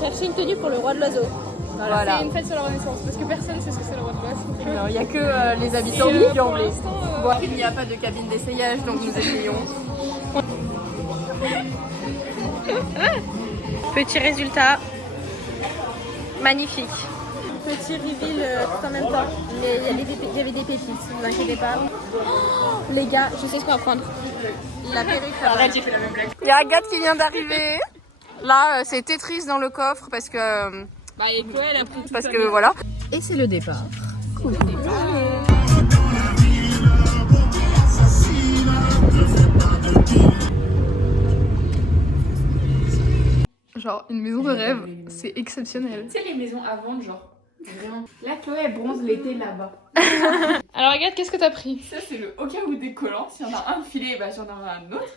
chercher une tenue pour le roi de l'oiseau. Voilà. C'est une fête sur la Renaissance parce que personne sait ce que c'est le roi de l'oiseau. Il n'y a que les habitants du Puy-en-Velay. Bon, il n'y a pas de cabine d'essayage donc nous essayons. Petit résultat. Magnifique. Petit reveal tout en même temps. Mais il y avait des pépites, ne vous inquiétez pas. Oh, les gars, je sais ce qu'on va prendre. La perruque. Arrête, j'ai fait la même blague. Il y a Agathe qui vient d'arriver. Là, c'est Tetris dans le coffre parce que... Et Chloé, elle a pris tout parce que voilà. Et c'est le départ. Cool. Genre, une maison de rêve, c'est exceptionnel. Tu sais, les maisons à vendre, genre. Vraiment. Là, Chloé, elle bronze l'été là-bas. Alors, regarde, qu'est-ce que t'as pris? Ça, c'est le au cas où des collants. S'il y en a un filé, j'en aurai un autre.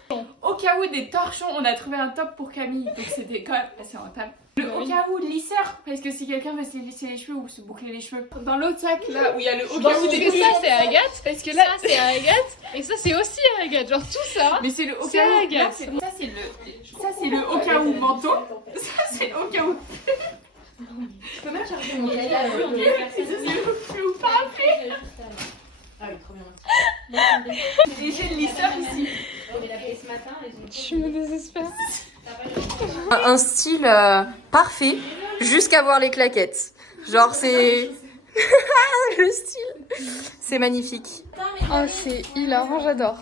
Au cas où des torchons, on a trouvé un top pour Camille. Donc, c'était quand même assez rentable. Le au cas où lisseur, parce que si quelqu'un veut se lisser les cheveux ou se boucler les cheveux. Dans l'autre sac, là, où il y a le au cas où des ça c'est Agathe, parce que là, ça c'est Agattte, et ça c'est aussi Agathe, genre tout ça. mais c'est le au C'est cas où. Agathe. Ça, c'est le au cas où manteau. Ça, c'est le au cas où. Je peux même chercher mon cahier. Ou parapluie. Ah oui, trop bien. Et j'ai le lisseur ici. Je me désespère. Un style parfait jusqu'à voir les claquettes. Genre, c'est... le style. C'est magnifique. Oh c'est hilarant, j'adore.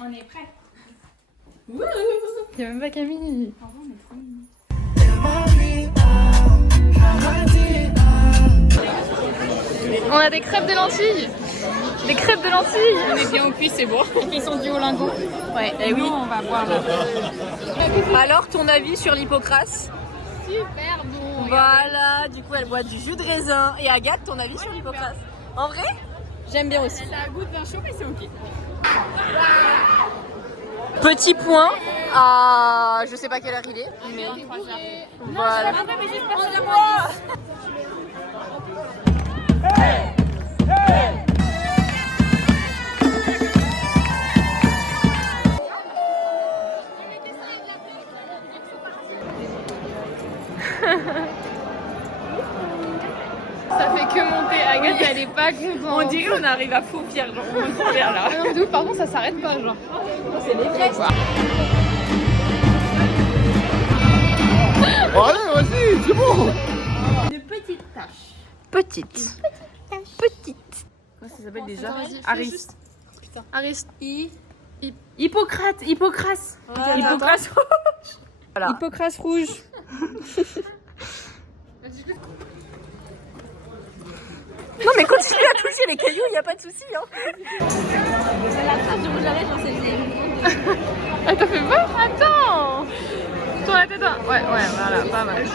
On est prêts. Il y a même pas Camille. On a des crêpes de lentilles. Des crêpes de lentilles. On est bien au puits, c'est bon. Ils sont du Duolingo. Ouais, et oui. Nous, on va boire là. Alors, ton avis sur l'hypocrase? Super bon. Voilà, du coup, elle boit du jus de raisin. Et Agathe, ton avis sur l'hypocrase? En vrai? J'aime bien aussi. Elle a un goût de vin chaud, mais c'est ok. Petit point à... je sais pas quelle heure il est. Mais... voilà. Ça fait que monter. Agathe elle est pas contente. On dirait on arrive à Faux-Pierre, genre on monte vers là. Ah non, de ouf, par contre ça s'arrête pas genre. C'est les gestes. Allez, vas-y, c'est bon. Une petite tache. Petite. Comment ça s'appelle déjà? Vas-y, fais Aris. juste. Ariste. Hippocrate. Hippocrate rouge. Voilà. Hippocrate rouge. Non mais continue à toucher les cailloux, il n'y a pas de souci. Hein. La trace de rouge à lèvres, j'en sais rien. Elle t'a fait peur? Attends. Tourne la tête. Ouais, voilà, pas mal.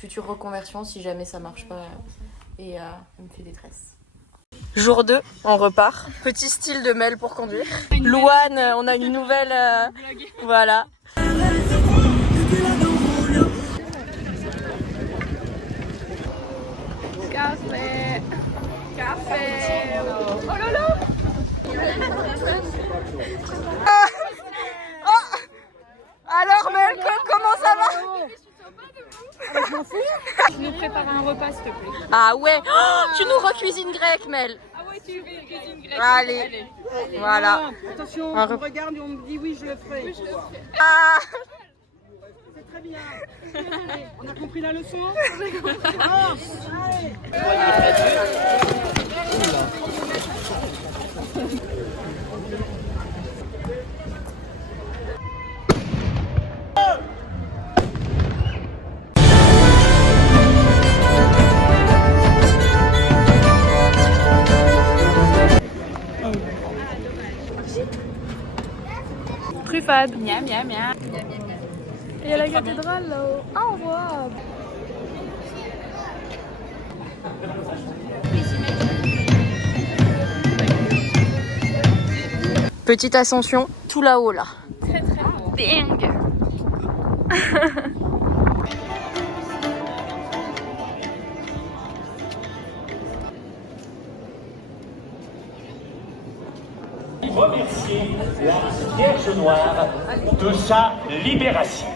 Future reconversion si jamais ça marche pas. Et elle me fait détresse. Jour 2, on repart. Petit style de Mel pour conduire. Louane, on a une nouvelle... voilà. Café. Café. Oh là là. Alors Mel, comment ça va? Je nous prépare un repas, s'il te plaît. Ah ouais, oh, tu nous recuisines grec Mel. Ah ouais, tu veux une cuisine grecque. Allez, voilà. Attention, Un on me repas. regarde et on me dit oui, je le ferai. Ah. C'est très bien. Allez, on a compris la leçon. Ah, allez. Truffade. Miam, miam, miam. Et il y a la cathédrale là-haut. Ah, on voit. Petite ascension, tout là-haut là. Très très beau. Dingue. remercier la Vierge Noire de sa libération.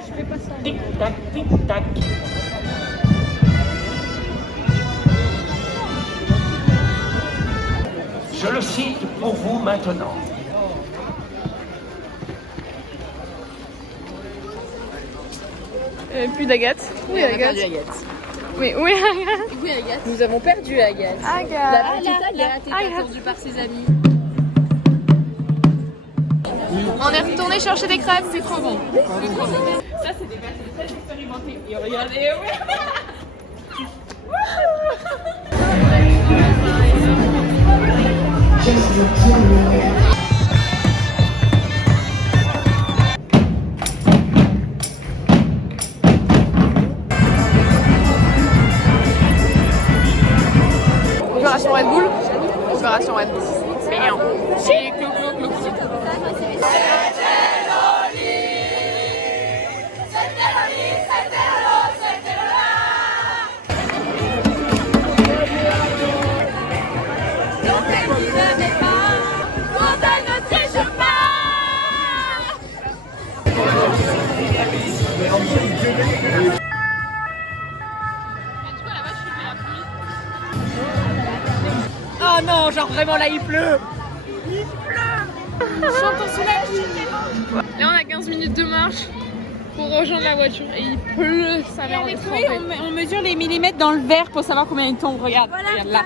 Tic-tac, tic-tac. Je le cite pour vous maintenant. Plus d'Agathe. Oui, Agathe. Oui, oui, Agathe. Oui, Agathe. Nous avons perdu Agathe. Agathe. La petite Agathe. est attendue par ses amis. On est retourné chercher des crêpes, c'est trop bon. Ça, c'est des personnes très expérimentées. Et regardez, Opération Red Bull. Opération Red Bull. Mignon. C'est clou, clou, clou. Oh non, genre vraiment là il pleut. Là, on a 15 minutes de marche pour rejoindre la voiture et il pleut, ça va, on est trempé. on mesure les millimètres dans le verre pour savoir combien il tombe. Regarde, regarde là.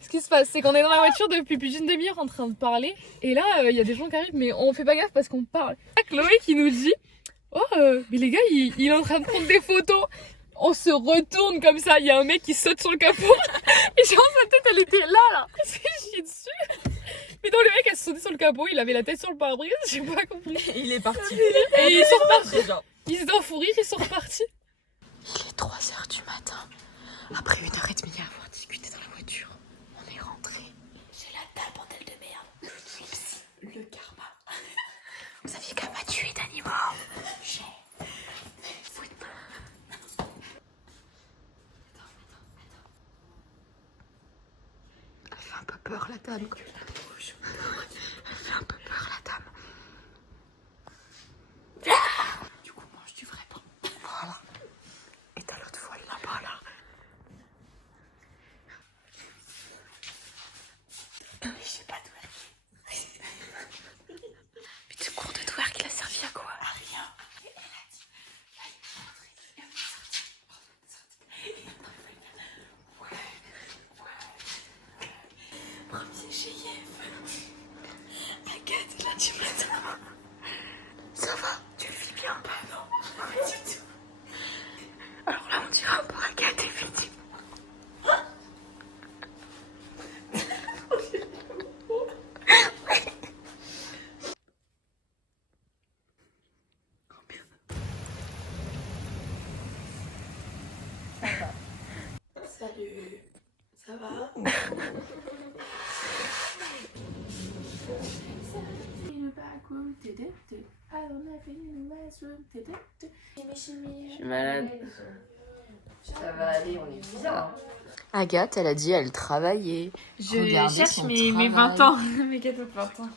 Ce qui se passe, c'est qu'on est dans la voiture depuis plus d'une demi-heure en train de parler. Et là, il y a des gens qui arrivent, mais on fait pas gaffe parce qu'on parle. Chloé qui nous dit oh, mais les gars, il est en train de prendre des photos. On se retourne comme ça, il y a un mec qui saute sur le capot. Et genre, sa tête, elle était là. Il s'est chié dessus. Mais non, le mec a sauté sur le capot, il avait la tête sur le pare-brise, j'ai pas compris. Il est parti. Et ils sont repartis. Ils étaient en fou rire, ils sont repartis. Il est 3h du matin. Après 1h30 à avoir discuté dans la voiture, on est rentré. J'ai la dalle, bordel de merde. Le karma. Vous saviez qu'elle m'a tué d'animaux. Elle fait un peu peur la dame. Elle fait un peu peur la dame. Du coup, mange du vrai pain. Voilà. Et t'as l'autre voile là-bas là. Mais je sais pas d'où elle est. Mais ce cours de twerk il a servi à quoi? À rien. Et elle a dit, là il faut rentrer. Et on est sorti. Premier GIF. Agathe, là tu m'attends. Ça va? Tu le vis bien? Bah non, pas du tout. Alors là on dira pas Agathe est fini. Salut, ça va? Je suis malade. Ça va aller, on est bizarre. Agathe, elle a dit elle travaillait. Je Regardez cherche son mes travail. 20 ans. Mes cadeaux de 20 ans.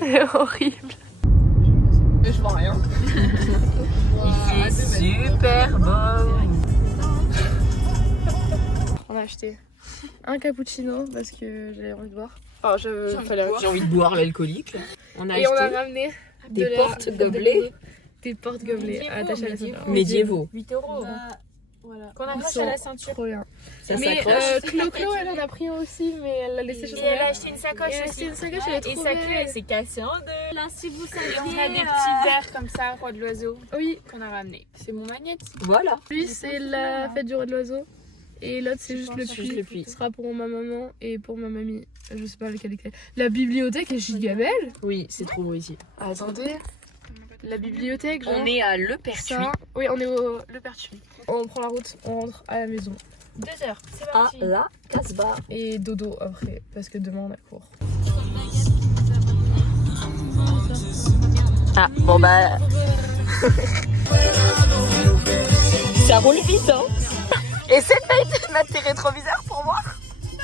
C'est horrible. Je vois rien. Il fait super beau. On a acheté un cappuccino parce que j'avais envie de boire. Enfin, J'ai envie de boire l'alcoolique. On a Et on a acheté ramené des porte-gobelets des porte-gobelets attachés à la ceinture. médiévaux. 8 euros. Voilà. Qu'on Ils accroche sont à la ceinture. trop bien. Ça Mais s'accroche. Clo, elle en a pris un aussi, mais elle l'a laissé chez Et son elle a mère. acheté une sacoche Et aussi. une sacoche, elle est Et trop sa queue, belle. elle s'est cassée en deux. Là, si vous Et saviez. on a des petits verres comme ça, roi de l'oiseau, Oui, qu'on a ramené. C'est mon magnète. Voilà. lui c'est la fête du roi de l'oiseau. Et l'autre c'est juste le Juste puits. le puits. Ce sera pour ma maman et pour ma mamie. Je sais pas lequel est. La bibliothèque est giga belle. Oui, c'est trop beau ici. Attendez. La bibliothèque, genre. On est à Le Pertuis. Ça. Oui, on est au Le Pertuis. On prend la route, on rentre à la maison. 2 heures, c'est À parti. la Casbah. Et dodo après, parce que demain on a cours. Ah, bon bah. Ça roule vite, hein. Essaie de mettre tes rétroviseurs pour voir.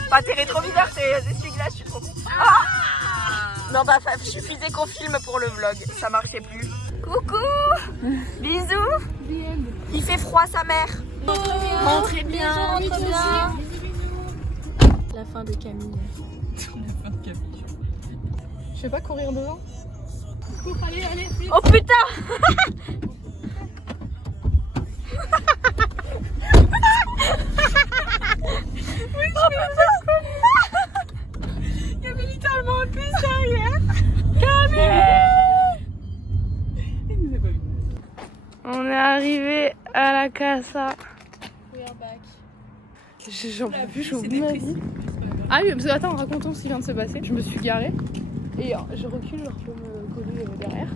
Pas tes rétroviseurs, c'est des essuie-glaces, je suis trop con. Ah non bah suffisait qu'on filme pour le vlog, ça marchait plus. Coucou. Bisous. Il fait froid sa mère. Rentrez bien, rentrez bien. La fin de Camille. Je vais pas courir devant. Allez, allez, vite. Oh putain. Il y avait littéralement un bus derrière. On est arrivé à la casa. J'en peux plus, je suis au bout de ma vie. Ah oui, parce que attends, racontons ce qui vient de se passer. Je me suis garée et je recule genre pour me coller derrière.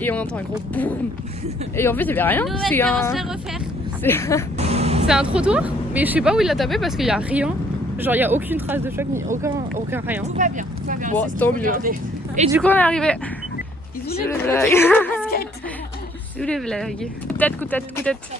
Et on entend un gros boum. Et en fait, il y avait rien. C'est un trottoir, mais je sais pas où il l'a tapé parce qu'il y a rien. Genre, il y a aucune trace de choc, ni aucun rien. Tout va bien, tout va bien. Bon, tant mieux. Et du coup, on est arrivé. Sous les vlogs. Sous les vlogs. Coup de tête.